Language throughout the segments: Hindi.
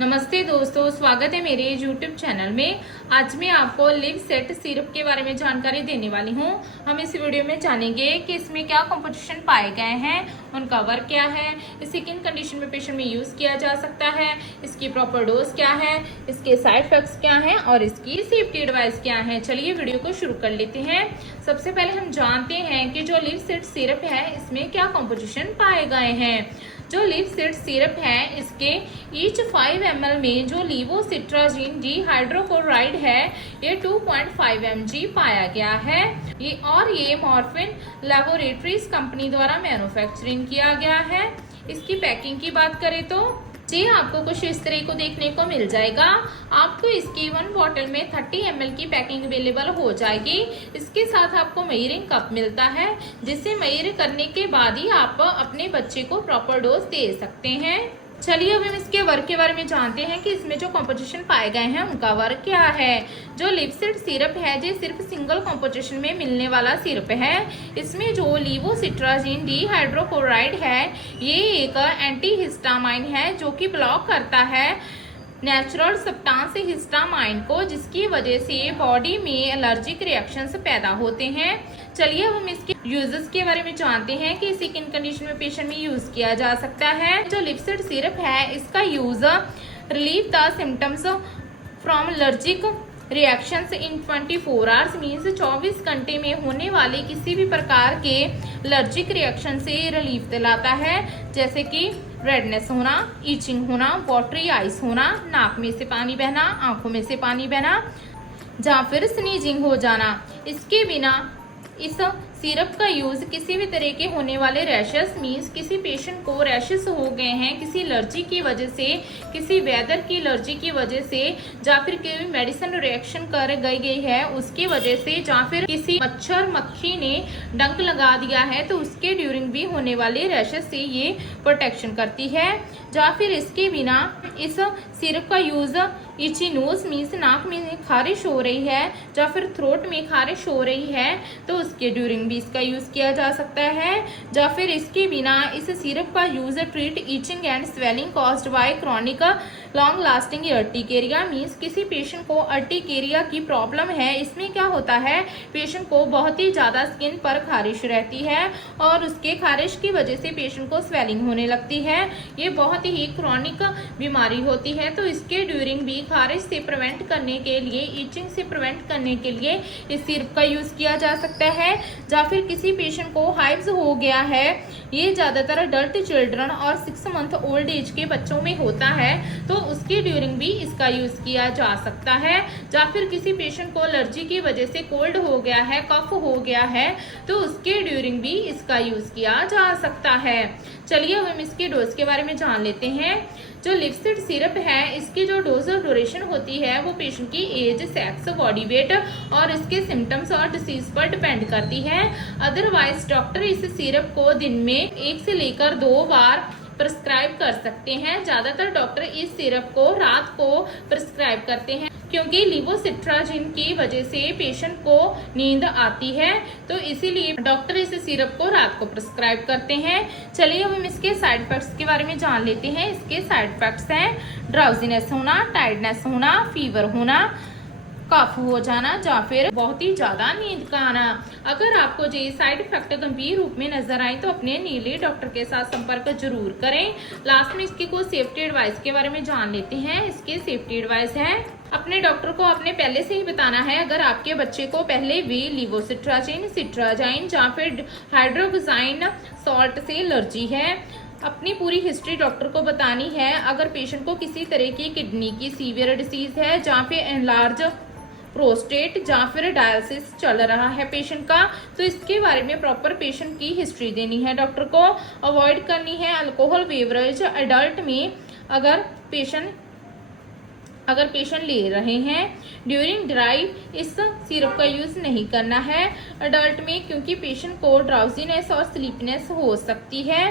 नमस्ते दोस्तों, स्वागत है मेरे YouTube चैनल में। आज मैं आपको लिव सेट सिरप के बारे में जानकारी देने वाली हूँ। हम इस वीडियो में जानेंगे कि इसमें क्या कंपोजिशन पाए गए हैं, उनका वर्क क्या है, इसे किन कंडीशन में पेशेंट में यूज किया जा सकता है, इसकी प्रॉपर डोज क्या है, इसके साइड इफेक्ट्स क्या हैं और इसकी सेफ्टी एडवाइस क्या है। चलिए वीडियो को शुरू कर लेते हैं। सबसे पहले हम जानते हैं कि जो लिव सेट सिरप है इसमें क्या कंपोजिशन पाए गए हैं। जो लिव सेट सिरप है इसके ईच 5 ml में जो लीवोसिट्राजीन डिहाइड्रोक्लोराइड है ये 2.5 mg पाया गया है। ये मॉर्फिन लैबोरेटरीज कंपनी द्वारा मैन्युफैक्चरिंग किया गया है। इसकी पैकिंग की बात करें तो जी आपको कुछ इस तरह को देखने को मिल जाएगा। आपको इसकी 1 बॉटल में 30 ml की पैकिंग अवेलेबल हो जाएगी। इसके साथ आपको मेजरिंग कप मिलता है, जिसे मेजर करने के बाद ही आप अपने बच्चे को प्रॉपर डोज दे सकते हैं। चलिए अब हम इसके वर्क के बारे में जानते हैं कि इसमें जो कंपोजिशन पाए गए हैं उनका वर्क क्या है। जो लिव सेट सिरप है ये सिर्फ सिंगल कंपोजिशन में मिलने वाला सिरप है। इसमें जो लीवोसिट्राजीन डिहाइड्रोक्लोराइड है ये एक एंटीहिस्टामाइन है जो कि ब्लॉक करता है नेचुरल सब्सटेंस हिस्टामाइन को, जिसकी वजह से बॉडी में एलर्जिक रिएक्शंस पैदा होते हैं। चलिए अब हम इसके यूजेस के बारे में जानते हैं कि इसे किन कंडीशन में पेशेंट में यूज किया जा सकता है। जो लिव सेट सिरप है इसका use relieve the symptoms from allergic reactions in 24 hours means 24 घंटे में होने वाले किसी भी प्रकार के एलर्जिक रिएक्शन से रिलीफ दिलाता है, जैसे कि रेडनेस होना, ईचिंग होना, वाटरी आइज होना, नाक में से पानी बहना, आंखों में से पानी बहना या फिर स्नीजिंग हो जाना। इसके बिना इस सिरप का यूज किसी भी तरह के होने वाले रैशेस मीन्स किसी पेशेंट को रैशेस हो गए हैं किसी एलर्जी की वजह से, किसी वेदर की एलर्जी की वजह से, या फिर कोई मेडिसिन रिएक्शन कर गई है उसकी वजह से, या फिर किसी मच्छर मक्खी ने डंक लगा दिया है तो उसके ड्यूरिंग भी होने वाले रैशेस से ये प्रोटेक्शन करती है। या फिर इसके बिना इस सिरप का यूज इची नोज मीन्स नाक में खारिश हो रही है या फिर थ्रोट में खारिश हो रही है तो उसके ड्यूरिंग भी इसका यूज किया जा सकता है। या फिर इसके बिना इस सिरप का use treat itching and swelling caused by chronic long lasting urticaria means किसी पेशेंट को अर्टिकेरिया की प्रॉब्लम है। इसमें क्या होता है, पेशेंट को बहुत ही ज्यादा स्किन पर खारिश रहती है और उसके खारिश की वजह से पेशेंट को स्वेलिंग होने लगती है। ये बहुत ही क्रॉनिक बीमारी होती है तो इसके ड्यूरिंग भी खारिश से प्रिवेंट करने के लिए, ईचिंग से प्रिवेंट करने के लिए इस सिरप का यूज किया जा सकता है। या फिर किसी पेशेंट को हाइव्स हो गया है, ये ज्यादातर अडल्ट चिल्ड्रन और 6 मंथ ओल्ड एज के बच्चों में होता है तो उसके ड्यूरिंग भी इसका यूज किया जा सकता है। या फिर किसी पेशेंट को एलर्जी की वजह से कोल्ड हो गया है, कफ हो गया है तो उसके ड्यूरिंग भी इसका यूज किया जा सकता है। चलिए अब हम इसके डोज के बारे में जान लेते हैं। जो लिव सेट सिरप है इसकी जो डोज और ड्यूरेशन होती है वो पेशेंट की एज, सेक्स, बॉडी वेट और इसके सिम्टम्स और डिसीज पर डिपेंड करती है। अदरवाइज डॉक्टर इस सिरप को दिन में 1 से लेकर 2 बार प्रिस्क्राइब कर सकते हैं। ज्यादातर डॉक्टर इस सिरप को रात को प्रिस्क्राइब करते हैं क्योंकि लीवोसिट्राजीन की वजह से पेशेंट को नींद आती है तो इसीलिए डॉक्टर इस सिरप को रात को प्रिस्क्राइब करते हैं। चलिए अब हम इसके साइड इफेक्ट्स के बारे में जान लेते हैं। इसके साइड इफेक्ट्स हैं ड्राउजीनेस होना, टायर्डनेस होना, फीवर होना, कफ हो जाना या फिर बहुत ही ज्यादा नींद का आना। अगर आपको ये साइड इफेक्ट गंभीर रूप में नजर आए तो अपने नीले डॉक्टर के साथ संपर्क जरूर करें। लास्ट में इसकी कुछ सेफ्टी एडवाइस के बारे में जान लेते हैं। इसके सेफ्टी एडवाइस है, अपने डॉक्टर को आपने पहले से ही बताना है अगर आपके बच्चे को पहले भी लीवोसिट्राजीन, सिट्राजाइन या फिर हाइड्रोक्साइन सॉल्ट से एलर्जी है। अपनी पूरी हिस्ट्री डॉक्टर को बतानी है। अगर पेशेंट को किसी तरह की किडनी की सीवियर डिसीज है, जहाँ पे एनलार्ज प्रोस्टेट या फिर डायलिसिस चल रहा है पेशेंट का तो इसके बारे में प्रॉपर पेशेंट की हिस्ट्री देनी है डॉक्टर को। अवॉइड करनी है अल्कोहल बेवरेज एडल्ट में अगर पेशेंट ले रहे हैं। ड्यूरिंग ड्राइव इस सिरप का यूज नहीं करना है एडल्ट में क्योंकि पेशेंट को ड्राउजीनेस और स्लीपनेस हो सकती है।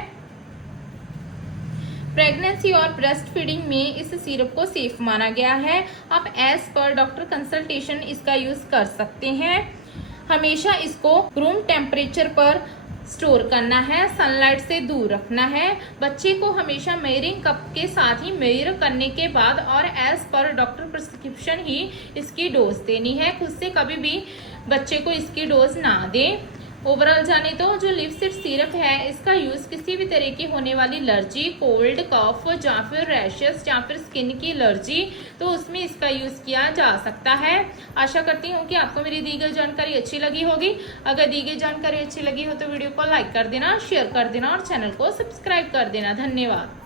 प्रेगनेंसी और ब्रेस्ट फीडिंग में इस सिरप को सेफ माना गया है। आप एज पर डॉक्टर कंसल्टेशन इसका यूज कर सकते हैं। हमेशा इसको रूम टेम्परेचर पर स्टोर करना है, सनलाइट से दूर रखना है। बच्चे को हमेशा मेयरिंग कप के साथ ही मेयर करने के बाद और एज पर डॉक्टर प्रिस्क्रिप्शन ही इसकी डोज देनी है। खुद से कभी भी बच्चे को इसकी डोज ना दें। ओवरऑल जाने तो जो लिवसेट सिरप है इसका यूज़ किसी भी तरह की होने वाली एलर्जी, कोल्ड, कफ या फिर रैशेस या फिर स्किन की एलर्जी, तो उसमें इसका यूज़ किया जा सकता है। आशा करती हूँ कि आपको मेरी दी गई जानकारी अच्छी लगी होगी। अगर दी गई जानकारी अच्छी लगी हो तो वीडियो को लाइक कर देना, शेयर कर देना और चैनल को सब्सक्राइब कर देना। धन्यवाद।